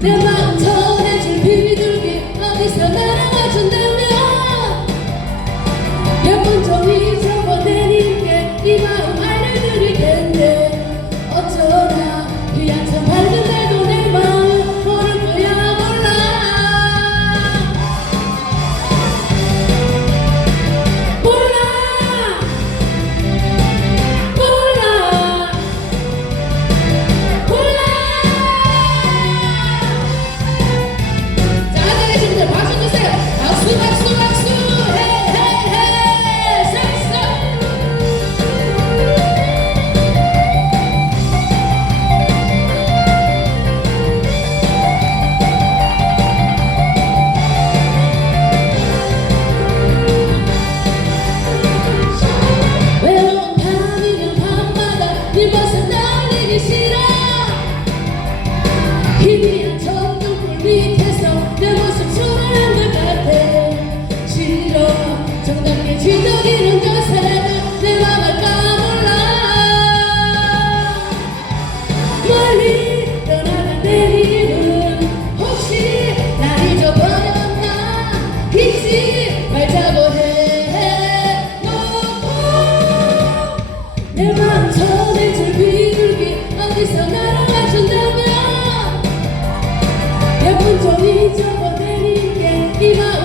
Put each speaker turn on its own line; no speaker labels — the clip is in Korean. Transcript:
the mountain. 그만 전에 비둘기 어디서 나를 맞춘다면 몇 분 전 잊어버릴게 이만